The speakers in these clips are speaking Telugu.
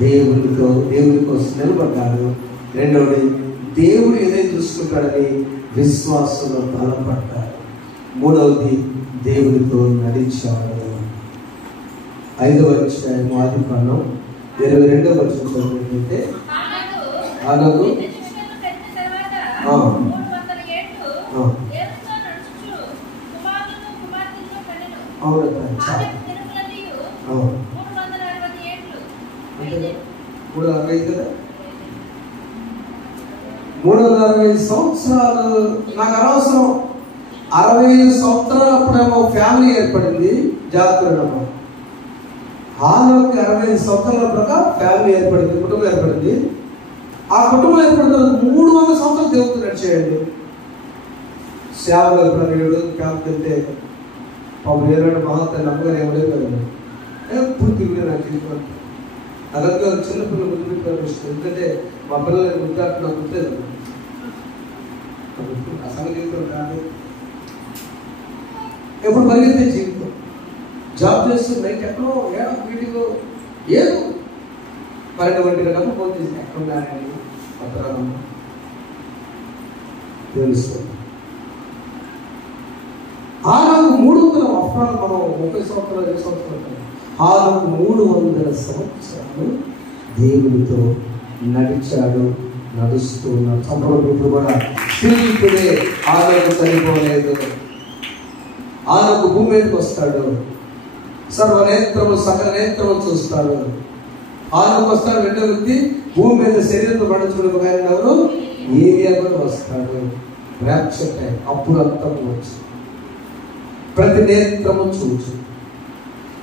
దేవుడి కోసం నిలబడ్డాడు. రెండవది, దేవుడు ఏదైతే చూసుకుంటాడని విశ్వాసంలో బలపడ్డాడు. మూడవది, దేవుడితో నడిచాడు. 5వ అధ్యాయం ఆదికాండం 22వ వచనం చదివినట్లయితే, ఆనాడు అవును 360 సంవత్సరాలు నాకు అనవసరం. 65 సంవత్సరాలు అప్పుడేమో ఫ్యామిలీ ఏర్పడింది, జాగ్రత్త. హానోకి 65 సంవత్సరాల ప్రకారం ఫ్యామిలీ ఏర్పడింది, కుటుంబం ఏర్పడింది. ఆ కుటుంబం ఏర్పడిన 300 సంవత్సరాలు దేవుడితో నడిచేయండి. సేవలు ఎప్పుడైనా క్యాంప్ వెళ్తే పాపం ఏమైనా మహాత్మ నమ్మగానే ఎవరే కదండి, ఎప్పుడు తిరిగి నాకు తీసుకోండి. అలాగే చిన్నపిల్లలు ముందు పెట్టారు. ఎందుకంటే మా పిల్లలు ముద్దాట నాకు గుర్తలేదు, ఆ సంగతి కాదు. ఎప్పుడు పరిగెత్తే జీవితం, జాబ్ చేస్తూ నైట్ ఎక్కడో మీటింగ్ ఏదో 12 గంటలకు ఫోన్ చేసి ఎక్కడున్నారని పత్రాలమ్మ తెలుస్తుంది. ఆనాడు 300 అఫ్రాలు మనం 30 సంవత్సరాలు 20 సంవత్సరాలు ఆనాడు 300 సంవత్సరాలు దేవుడితో నడిచాడు, నడుస్తూ ఉన్నాడు. సంపూర్ణ కూడా తిరిగిప్పుడే ఆనాడు చనిపోలేదు. ఆనాడు భూమి మీదకి వస్తాడు, సర్వనేత్రము సకల నేత్రము చూస్తాడు. ఆనాడు వస్తాడు. రెండో వ్యక్తి భూమి మీద శరీరంతో పడుచుకుని ఎవరు ఏరియా కూడా వస్తాడు. ర్యాప్చర్ టైం అప్పుడు అంతము వచ్చి ప్రతి నేత్రము చూచు.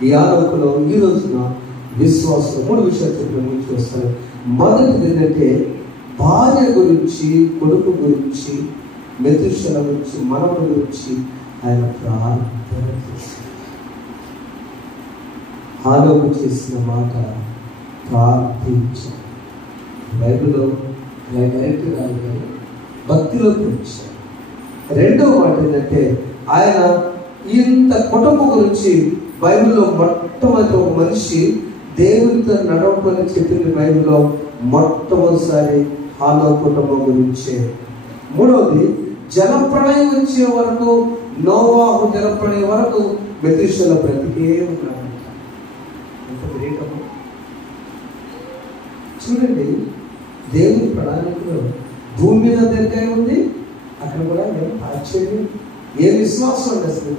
ఈ ఆలోకంలో ఈ రోజున విశ్వాసం 3 విషయాలు చెప్పిన ముందు వస్తాడు. మొదటిది ఏంటంటే భార్య గురించి, కొడుకు గురించి, మెతుషల గురించి, మనవుల గురించి ఆయన ప్రార్థన చేశాడు. ఆలోకం చేసిన మాట ప్రార్థించాడు. బైబిల్లో డైరెక్ట్ రాదు కానీ భక్తిలో పెంచాడు. రెండవ మాట ఏంటంటే ఆయన ఇంత కుటుంబం గురించి బైబిల్లో మొట్టమొదటి ఒక మనిషి దేవునితో నడవటం చెప్పింది బైబిల్లో మొట్టమొదటిసారి హానో కుటుంబం గురించే. మూడవది, జలప్రళయం వచ్చే వరకు, నోవాహు జలప్రళయం వరకు మెతుషెల బ్రతికే ఉన్నాడంట. ఎంత గ్రేటమో చూడండి. దేవుని ప్రణాళికలో భూమి మీద దీర్ఘాయం ఉంది, అక్కడ కూడా ఎంత ఆశ్చర్యం. ఏ విశ్వాసం అండి అసలు,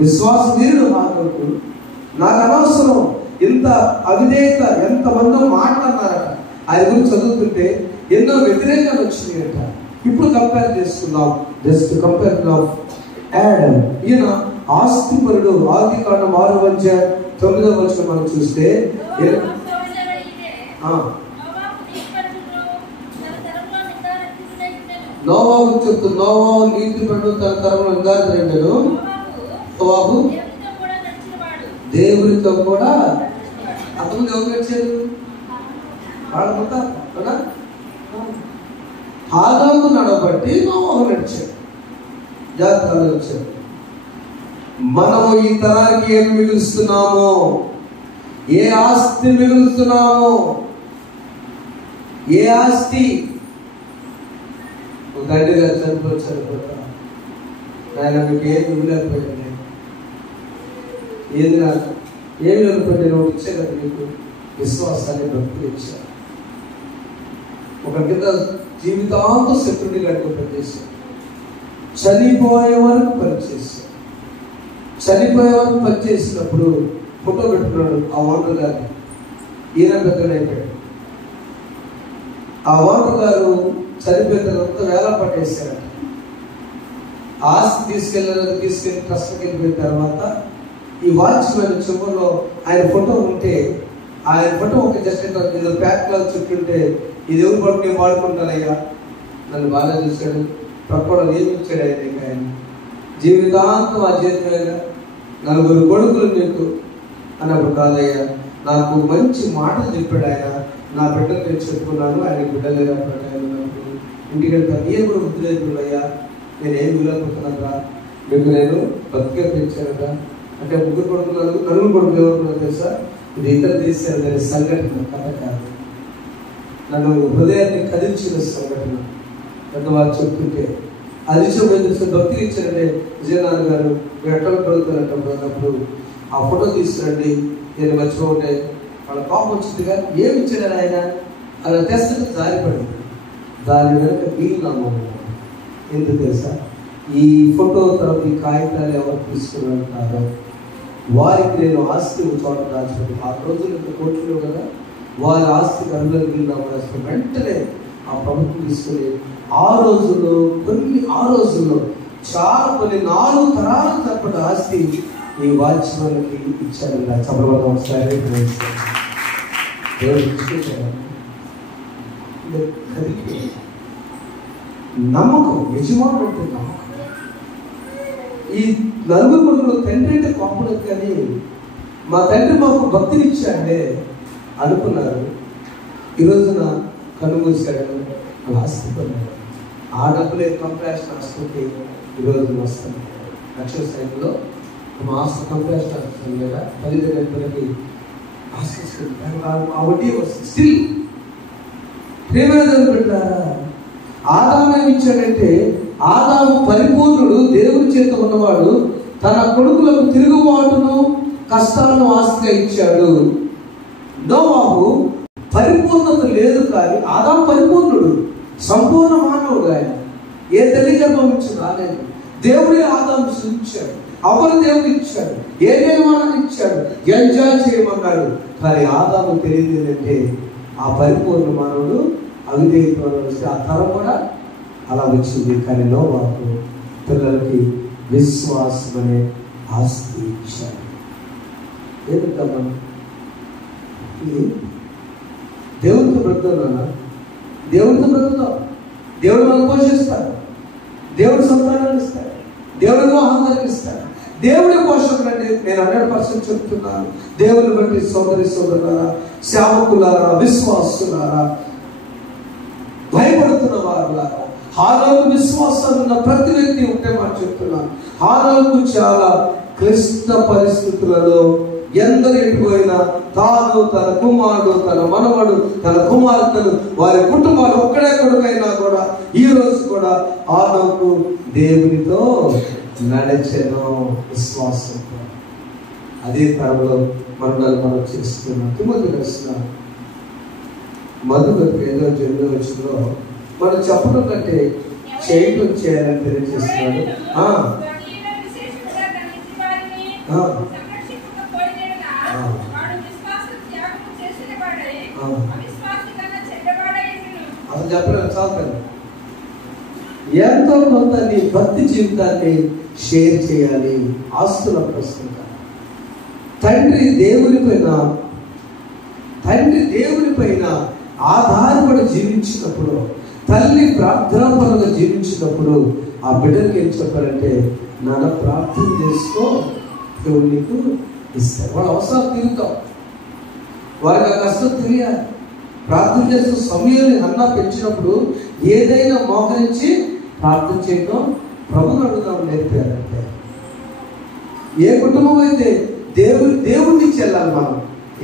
విశ్వాస వీరుడు హానోకు. నాకు అనవసరం ఇంత అవిధేయత, ఎంతమందో మాట్లాడారట ఆయన గురించి చదువుతుంటే ఎన్నో వ్యతిరేకాలు వచ్చినాయట. ఇప్పుడు కంపేర్ చేసుకుందాం, జస్ట్ కంపేర్ యాడమ్. ఈయన ఆస్తిపరుడు. ఆదికాండం 6వ వచనం మనం చూస్తే నోవాహు చెప్తుంది, నోవాహు నీతిపరుడు, తన తరంలో నిదారించడు. నోవాహు దేవుడితో కూడా అంతకుముందు ఎవరు నడిచారు? వాళ్ళ హానోకు నడవబట్టి నోవాహు నడిచాడు, జాగ్రత్తగా వచ్చాడు. మనము ఈ తరానికి ఏమి మిగులుస్తున్నామో, ఏ ఆస్తి మిగులుతున్నామో, ఏ ఆస్తి తండ్రి గారు చనిపోతా ఆయన మీకు ఏమి ఇవ్వలేకపోయింది, ఏది నాకు ఏమి లేకపోతే నేను ఇచ్చే కదా మీకు విశ్వాసాన్ని భక్తులు ఇచ్చాను. ఒక కింద జీవితాంతం సెక్యూరిటీ గార్డ్గా పనిచేశాను, చనిపోయే వరకు పనిచేశాను. చనిపోయే వరకు పనిచేసినప్పుడు ఫోటో పెట్టుకున్నాడు ఆ ఓనర్ గారు. ఈయన పెద్దనైపోయాడు. ఆ ఓనర్ గారు చనిపోయిన తర్వాత వేల పట్టేశారట. ఆస్తి తీసుకెళ్ళి ట్రస్ట్కి వెళ్ళిపోయిన తర్వాత ఈ వాచ్మెన్ చివరిలో ఆయన ఫోటో ఉంటే, ఆయన ఫోటో ఒక జస్ట్ ఇందులో ప్యాక్ క్లాత్ చుట్టుంటే, ఇది ఎవరు పట్టు నేను వాడుకుంటానయ్యా, నన్ను బాగా చూశాడు, ప్రక్కన ఏమి ఇచ్చాడు ఆయన జీవితాంతం ఆ చేతిగా 4 కొడుకులు నీకు అన్నప్పుడు కాదయ్యా, నాకు మంచి మాటలు చెప్పాడు ఆయన, నా బిడ్డలు నేను చెప్పుకున్నాను, ఆయన బిడ్డలు ఉన్నప్పుడు ఇంటికి వెళ్తాను, నేను కూడా వృద్ధి లేదుయ్యా, నేను ఏం విలకపోతున్నారా, మీకు నేను బతికే పెంచానట. అంటే 3 కొడుకులు 4 కొడుకులు ఎవరు తెలుసా, ఇది ఇతర దేశాలు జరిగిన సంఘటన, కథ కాదు. నన్ను హృదయాన్ని కదిల్చిన సంఘటన. పెద్దవారు చెప్తుంటే అది భక్తి ఇచ్చారంటే విజయనాథ్ గారు ఎక్కడ పడుతున్నప్పుడు ఆ ఫోటో తీసుకురండి, నేను మర్చిపోతే వాళ్ళ కోపం వచ్చిందిగా. ఏమి ఇచ్చాడు ఆయన? అలా తెస్తే జారిపడింది. దాని వెనక వీలునామా. ఎందుకు తెలుసా? ఈ ఫోటో తర్వాత ఈ కాగితాలు ఎవరు తీసుకుని వెళ్తారో వారికి నేను ఆస్తి చోట దాచిపెట్టి, ఆ రోజులు ఇంత కోట్లు కదా, వారి ఆస్తికి అందరూ వీలునామా రాసుకుని వెంటనే ఆ ప్రభుత్వం తీసుకుని ఆ రోజుల్లో చాలా కొన్ని 4 తరాలు తప్పటి ఆస్తి ఈ వాచ్మెన్కి ఇచ్చారు. చంద్రబాబు ఒకసారి నమ్మకం, యజమానుడు అంటే నమ్మకం. ఈ 4 కొడుకులు తండ్రి అంటే కోపలేదు, కానీ మా తండ్రి మాకు భక్తిని ఇచ్చాడే అనుకున్నారు. ఈరోజున కనుమూసాడు, ఆస్తి పొందాడు. ఆ డబ్బులే కంప్లాషన్ ఆస్తికి ఈరోజు వస్తాను. లక్షల స్థాయిలో మా ఆస్తి కంప్లాషన్ ఆస్తుంది కదా, 10,000 రూపాయలకి ఆస్తి ఆ వడ్డీ వస్తుంది. స్టిల్ ప్రేమేదం పెట్టారా? ఆదాము ఏమి ఇచ్చాడంటే, ఆదాము పరిపూర్ణుడు, దేవుని చేత ఉన్నవాడు, తన కొడుకులకు తిరుగుబాటును కష్టాలను ఆస్తిగా ఇచ్చాడు. నోవాహు పరిపూర్ణత లేదు, కానీ ఆదాము పరిపూర్ణుడు, సంపూర్ణ మానవుడు. ఆయన ఏ తల్లి గర్భం నుంచి రాలేదు. దేవుడే ఆదాము సృష్టించాడు, అవరు దేవుడు ఇచ్చాడు, ఏ నిర్మాణాన్ని ఇచ్చాడు, ఎంజాయ్ చేయమన్నాడు. కానీ ఆదాము తెలియదు ఏంటంటే, ఆ పరిపూర్ణ మానవుడు అవిధేయత వస్తే ఆ తరం కూడా అలా వచ్చింది. కానీ నోవాహు పిల్లలకి విశ్వాసం అనే ఆస్తి ఇచ్చాడు. ఏమిటమ్మా? దేవుడితో బ్రతుకుతున్నా, దేవుడితో బ్రతుకుతాం. దేవుడు మనం పోషిస్తాడు, దేవుడు సంతానాన్ని ఇస్తాడు, దేవుడు వివాహాన్ని ఇస్తాడు. దేవుడి పోషకుడు అంటే నేను 100% చెప్తున్నాను. దేవుని బట్టి సోదరి సోదరులారా, సేవకులారా, విశ్వాసులారా, భయపడుతున్న వారులారా, హారాకు విశ్వాసాలు ఉన్న ప్రతి వ్యక్తి ఉంటే మాట చెప్తున్నాను. హారాకు చాలా క్లిష్ట పరిస్థితులలో ఎందరికి పోయినా తాను, తన కుమారుడు, తన మనవడు, తన కుమార్తెలు, వారి కుటుంబాలు ఒక్కడే కొడుకైనా కూడా ఈ రోజు కూడా ఆనోకు దేవునితో నడిచెను విశ్వాసంతో. అదే తరంలో మనం చేస్తున్నాం. తిమోతి రాసిన మొదటి 5వ వచనంలో మనం చెప్పడం కంటే చేయటం చేయాలని తెలియజేస్తున్నాడు. అది చెప్పలేదు చాలు. ఎంతో కొంత నీ భక్తి జీవితాన్ని షేర్ చేయాలి. ఆస్తుల ప్రశ్న తండ్రి దేవుని పైన ఆధారపడి జీవించినప్పుడు, తల్లి ప్రార్థనాపరంగా జీవించినప్పుడు ఆ బిడ్డలకి ఏం చెప్పారంటే, నాన్న ప్రార్థన చేసుకో, దేవుడు నీకు ఇస్తాడు. వాళ్ళ అవసరాలు తిరుగుతాం, వారికి ఆ కష్టం తెలియాలి. ప్రార్థన చేస్తూ సమయాన్ని అన్నా పెంచినప్పుడు ఏదైనా మోకరించి ప్రార్థన చేయడం ప్రభువుని అడుగుదాం నేర్పారంటే. ఏ కుటుంబం అయితే దేవుడిని ఇచ్చేయాలి, మనం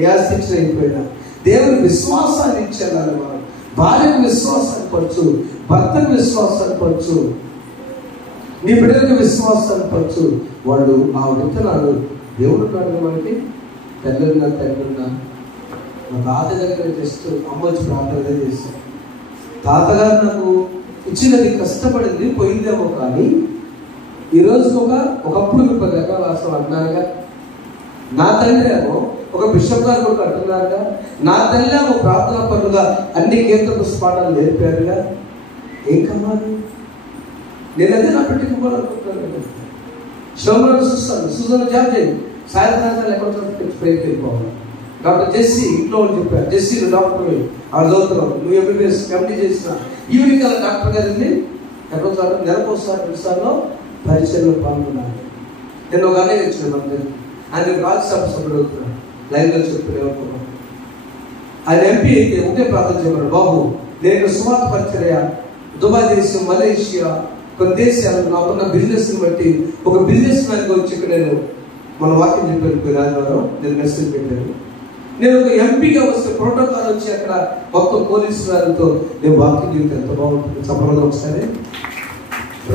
ఏ ఆశించిన అయిపోయినా దేవుని విశ్వాసాన్ని ఇచ్చేయాలి. మనం భార్యకు విశ్వాసాన్ని పరచు, భర్తకు విశ్వాసాన్ని పరచు, నీ బిడ్డలకు విశ్వాసాన్ని పరచు. వాళ్ళు ఆ విత్తనాలు దేవుడు ఉన్నాడు. మనకి తండ్రున్నా మా తాత దగ్గర జస్ట్ అమ్మ వచ్చి ప్రార్థన చేశాను. తాతగారు నాకు ఇచ్చినది కష్టపడింది పోయిందేమో, కానీ ఈరోజు ఒకప్పుడు 30 ఎకరాల ఆశలు అంటున్నారుగా. నా తండ్రి ఏమో ఒక బిషప్ గారు కూడా అంటున్నారుగా. నా తల్లి ఏమో ప్రార్థనా పనులుగా అన్ని కేంద్ర పుష్పాటాలు నేర్పారుగా. ఏం కావాలి? నేను అదే నా పెట్టుకోవాలనుకుంటున్నాను. శ్రమలను చూస్తాను. సూజన్ జాబ్ చేయండి, సాయంత్రం ఎక్కడ ప్రేరికి వెళ్ళిపోవాలి. డాక్టర్ జెస్సీ ఇంట్లో చెప్పారు, జెస్సీ డాక్టర్ వాళ్ళు చదువుతున్నావు, నువ్వు ఎంబీబీఎస్ కంప్లీట్ చేసిన ఈవినింగ్ అలా డాక్టర్ గారిని ఎక్కడో నెలకు ఒకసారి 2 సార్లు పరిచయంలో పాల్గొన్నాను. నేను ఒక అన్నయ్య వచ్చిన మన దగ్గర, ఆయన రాజ్యసభ సభ్యుడు అవుతున్నాను, లైన్లో చెప్తున్నాను. ఆయన ఎంపీ అయితే ఒకే ప్రార్థన చెప్పాడు, బాబు నేను సువార్త పరిచర్య దుబాయ్ దేశం, మలేషియా, కొన్ని దేశాలు నాకున్న బిజినెస్ని బట్టి ఒక బిజినెస్ మ్యాన్గా వచ్చి ఇక్కడ నేను మన వాక్యం చెప్పాను. ఆదివారం నేను మెసేజ్ పెట్టాను. నేను ఒక ఎంపీగా వస్తే ప్రోటోకాల్ వచ్చి అక్కడ మొత్తం పోలీసు వారితో నేను వాక్యం జీవితం ఎంత బాగుంటుంది చెప్పడం ఒకసారి.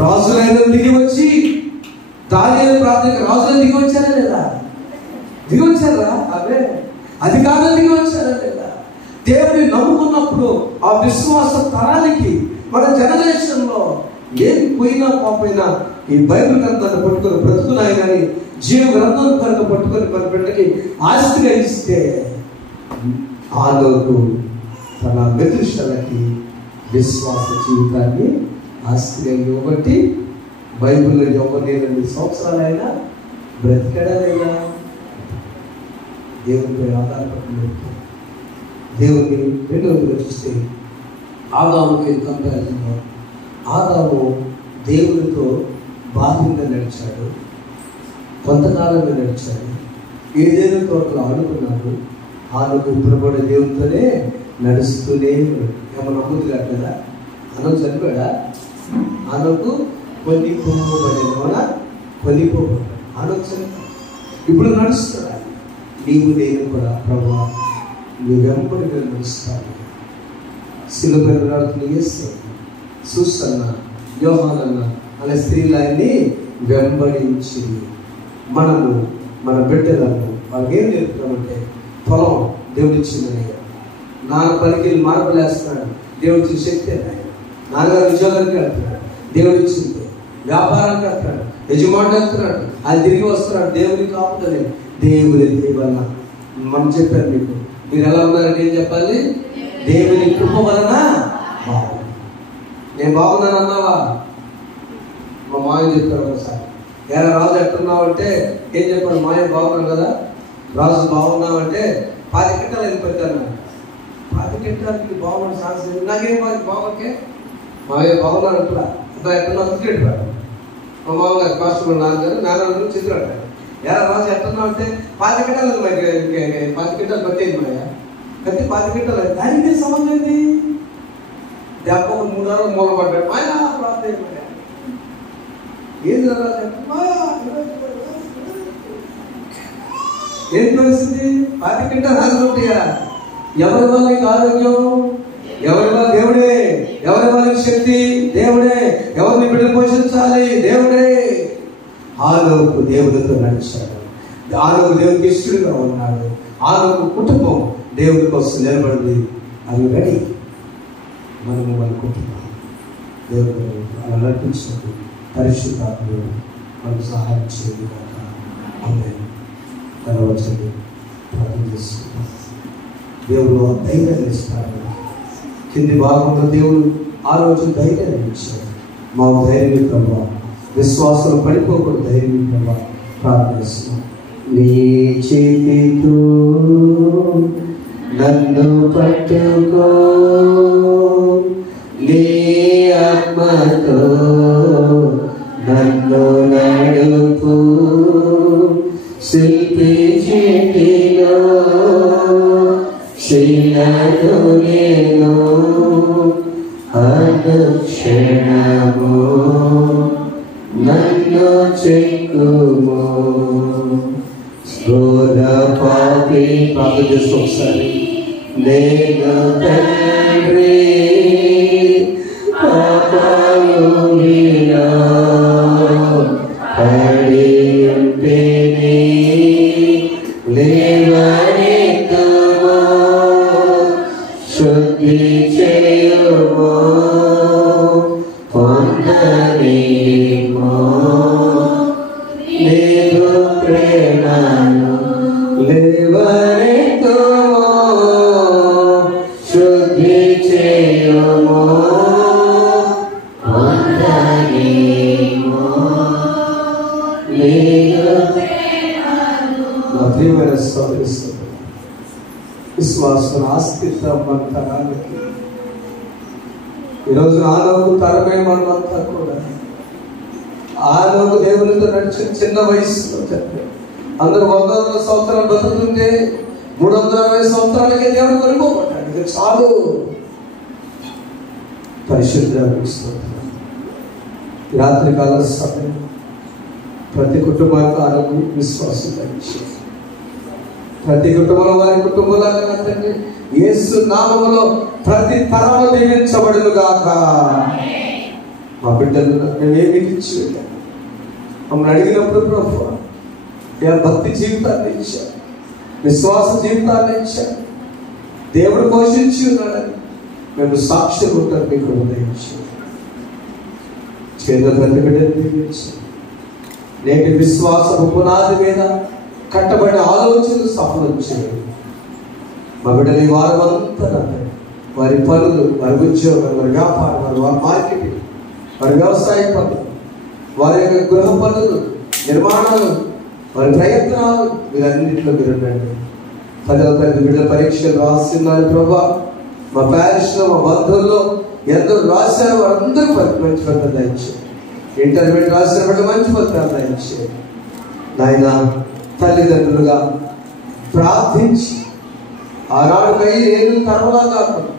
రాజులైన దిగి వచ్చి దానియేలు ప్రార్థన రాజులు దిగి వచ్చారా లేదా? దిగి వచ్చారా? అవే అధికారులు దిగి వచ్చారా లేదా? దేవుని నమ్ముకున్నప్పుడు ఆ విశ్వాస తరానికి మన జనరేషన్లో ఏం పోయినా పోయినా ఈ బైబిల్ గ్రంథాన్ని పట్టుకొని బ్రతుకున్నాయి కానీ జీవ గ్రంథం కనుక పట్టుకొని మన బిడ్డకి ఆస్తిగా ఇస్తే ఆలోకు తన మెతుషలకి విశ్వాస జీవితాన్ని ఆస్తిగా ఇవ్వబట్టి బైబిల్లో ఎవరు 2 సంవత్సరాలైనా బ్రతికడా లేదా? దేవునిపై ఆధారపడి దేవుని రెండవదిగా చూస్తే ఆదాముకి కంపారిజన్లో ఆదాము దేవునితో బాధ్యంగా నడిచాడు, కొంతకాలంగా నడిచాడు, ఏదేదో తోటలో ఆడుకున్నాడు. ఆనుకు ఇప్పుడు కూడా దేవునితోనే నడుస్తూనే ఏమన్నా నమ్ముతుంది కదా. ఆనకు చనిపోయాడా? ఆనకు కొనిపోబడిన కొనిపోబడ్డాడు. ఆనకు చనిపోయాడు, ఇప్పుడు నడుస్తాడా? నీవు నేను కూడా ప్రభు నీ వెంబడిగా నడుస్తాను. శిలువ వేస్తే సూసన్న యోహానన్న అనే స్త్రీలు ఆయన్ని వెంబడించి మనము మన బిడ్డలను వాళ్ళకి ఏం నేర్పుతామంటే పొలం దేవుడిచ్చిందని, నాన్న పనికి మార్పులు వేస్తున్నాడు దేవుడిచ్చిన శక్తి అని, నాన్నగారు ఉద్యోగానికి వెళ్తున్నాడు దేవుడిచ్చింది, వ్యాపారానికి వెళ్తున్నాడు యజమాని వెళ్తున్నాడు, అది తిరిగి వస్తున్నాడు దేవుని కాపుదని దేవుని వలన. మనం చెప్పారు మీకు, మీరు ఎలా ఉన్నారంటే ఏం చెప్పాలి? దేవుని కృప వలన బాగుంది. నేను బాగున్నాను అన్నావా? మా మాయ చెప్పారు ఒకసారి, ఎలా రాజు ఎట్టున్నావు అంటే ఏం చెప్పాడు? మాయ బాగున్నాను కదా. రాజు బాగున్నావంటే 10 కింటాలు ఎందుకు పెట్టాను? 10 కింటాలకి బాగున్నాడు సార్, నాకేం బాగుంటే మాయ బాగున్నాను అంటున్నా. అబ్బాయి ఎట్టున్నా తిరిగెట్టాడు మా మామగారు పాస్టర్ నాన్నగారు చిత్రాడు. ఎలా రాజు ఎట్టున్నావు అంటే 10 కింటాలు 10 కింటాలు పట్టేది మాయ కత్తి 10 కింటాలు. దానికి సంబంధం ఏంటి? దెబ్బ 3 రోజులు మూలపడ్డాడు మాయా ప్రార్థన మాయ ఏం ఏం పరిస్థితి? 10 కింటాలు రాజుంటాయా? ఎవరి వాళ్ళకి ఆరోగ్యం? ఎవరి వాళ్ళ దేవుడే, ఎవరి వాళ్ళకి శక్తి దేవుడే, ఎవరిని బిడ్డలు పోషించాలి దేవుడే. ఆలోకు దేవుడితో నడిచాడు, ఆలోకు దేవుడికి ఇష్టడుగా ఉన్నాడు, ఆలోకు కుటుంబం దేవుడి కోసం నిలబడింది. అది రెడీ. మనము అనుకుంటున్నాం దేవుడు అలా నడిపించినట్టు పరిశుద్ధాత్మ మనకు సహాయం చేయండి కాక. ఆమేన్. కలవచ్చండి, ప్రార్థన చేసుకుంటాం. దేవుడు ధైర్యాన్ని ఇస్తాడు. కింది భాగంలో దేవుడు ఆ రోజు ధైర్యాన్ని ఇచ్చాడు. మా ధైర్యం ప్రభావ, విశ్వాసం పడిపోకూడదు ధైర్యం ప్రభావ. ప్రార్థన చేస్తున్నాం. నీ చేతితో నన్ను పట్టుకో, నీ ఆత్మతో నన్ను నడుపు, శిల్పి చేతిలో శిలను నేను అనుక్షణము నన్ను చెక్కుము. ఘోర పాపి ప్రార్థన చేస్తూ ఒకసారి, నేను తండ్రి పాపములో పడి ఉంటేనే లేవనెత్తుము, శుద్ధి చేయుము, పొందనేమో నీదు ప్రేమను. లేవనెత్తుము, శుద్ధి చేయుము, పొందనేమో నీదు ప్రేమను. నా ప్రియమైన సోదరి విశ్వాసం ఆస్తిత్వం మన తరానికి ఈరోజు ఆలోకు తరమే మనమంతా కూడా ఆలోకు దేవునితో నడిచిన చిన్న వయసులో చెప్పారు. అందరూ 100 సంవత్సరాలు బతుకుతుంటే 360 సంవత్సరాలకే దేవుడు కొనుక్కోబడ్డాడు. ఇది చాలు. పరిశుద్ధాత్మ రాత్రికాల సమయం ప్రతి కుటుంబానికి ఆరోగ్యం విశ్వాసం కలిగించారు. ప్రతి కుటుంబంలో వారి కుటుంబంలో తండ్రి యేసు నామములో ప్రతి తరము దీవించబడును గాక. మా బిడ్డలు మేమేమి ఇచ్చి వెళ్ళాను, మమ్మల్ని అడిగినప్పుడు ప్రభువా భక్తి జీవితాన్ని ఇచ్చాను, విశ్వాస జీవితాన్ని ఇచ్చాను, దేవుడు పోషించి ఉన్నాడని మేము సాక్ష్యం ఉంటారు మీకు ఉదయించాం. చేతుల ప్రతి బిడ్డను దీవించాం. నేటి విశ్వాసపు పునాది మీద కట్టబడిన ఆలోచనలు సఫలం చేయండి. మా బిడ్డలు ఈ వారం అంతా వారి పనులు, వారి ఉద్యోగాలు, వారి వ్యాపారం, వారి మార్కెటింగ్, వారి వ్యవసాయ పనులు, వారి యొక్క గృహ పనులు, నిర్మాణాలు, వారి ప్రయత్నాలు వీరన్నింటిలో మీరు ఉండండి. 10వ తరగతి బిడ్డల పరీక్షలు రాస్తున్నారు ప్రభా. మా ప్యారిష్లో, మా బంధువుల్లో ఎందరూ రాశారు వారందరూ మంచి ఫలితాలు దయచేయండి. ఇంటర్మీడియట్ రాసిన బట్టి మంచి ఫలితాలు దయచేయండి నాయన. తల్లిదండ్రులుగా ప్రార్థించి ఆనాడు కయ్యేలు తరంలా కాకుండా,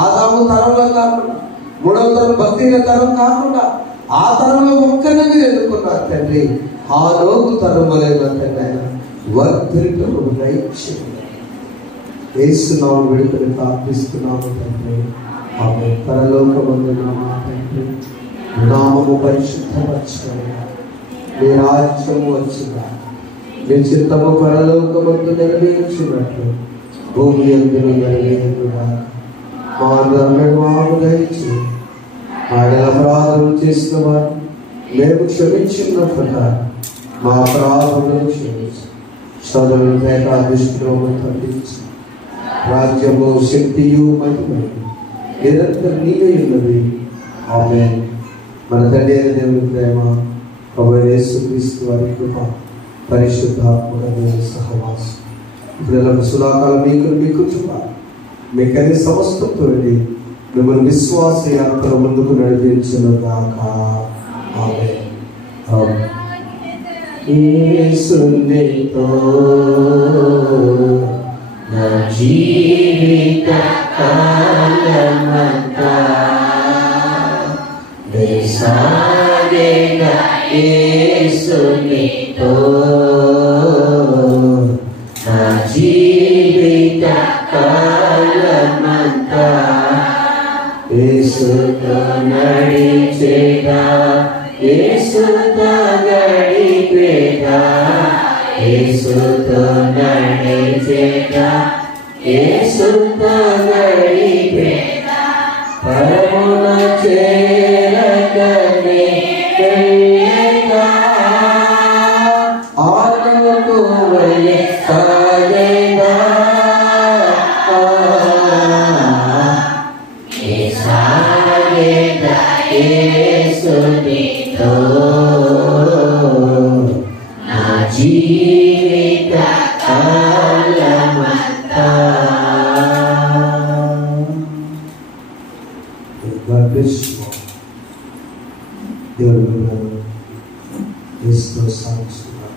ఆదాము తరంలో కాకుండా, 3వ తరం భక్తిహీన తరం కాకుండా ఆ తరంలో ఒక్కరిని మీరు ఎన్నుకున్నారు తండ్రి. ఆ రోజు తరములేదా తండ్రి ఆయన వర్ధిల్లుటకు దయచేయండి. యేసునామమున వేడుకొని ప్రార్థిస్తున్నాము తండ్రి. ఆమేన్. పరలోకమందున్న మా తండ్రి, నామము పరిశుద్ధపరచబడిన మీ రాజ్యము వచ్చిందా, మీ చిత్తము పరలోకమందు నెరవేర్చున్నట్లు భూమి యందును నెరవేరుగా. మా ధర్మము దయచేయండి. అపరాధం చేసిన వారు మేము క్షమించిన ప్రకారం మా అపరాధములను క్షమించి సదరు దృష్టిలో తగ్గించి రాజ్యము, శక్తియు, మహిమయు నిరంతరం నీవే ఉన్నది. ఆమేన్. మన తండ్రి అయిన దేవుని ప్రేమ, ప్రభువైన యేసుక్రీస్తు వారి కృప, పరిశుద్ధాత్మ దేవుని సహవాసం ఇప్పుడు సుధాకాలం మీకు చూపాలి. మీకని సమస్తంతో వెళ్ళి మిమ్మల్ని విశ్వాస యాత్ర ముందుకు నడిపించును గాక. ఆమేన్. యేసునితో నా జీవిత కాలమంతా సాగేగా యేసునితో నా జీవిత కాలమంతా యేసుతో నడిచేగా, యేసుతో గడిపేగా, యేసుతో నడిచేగా, యేసుతో గడిపేగా, పరమున చేరకనే వెళ్ళేగా, ఆత్మకు వలె సాగేగా, సాగేగా యేసునితో నా జీవిత కాలమంతా. దేవుడు యేసుతో సాక్షిగా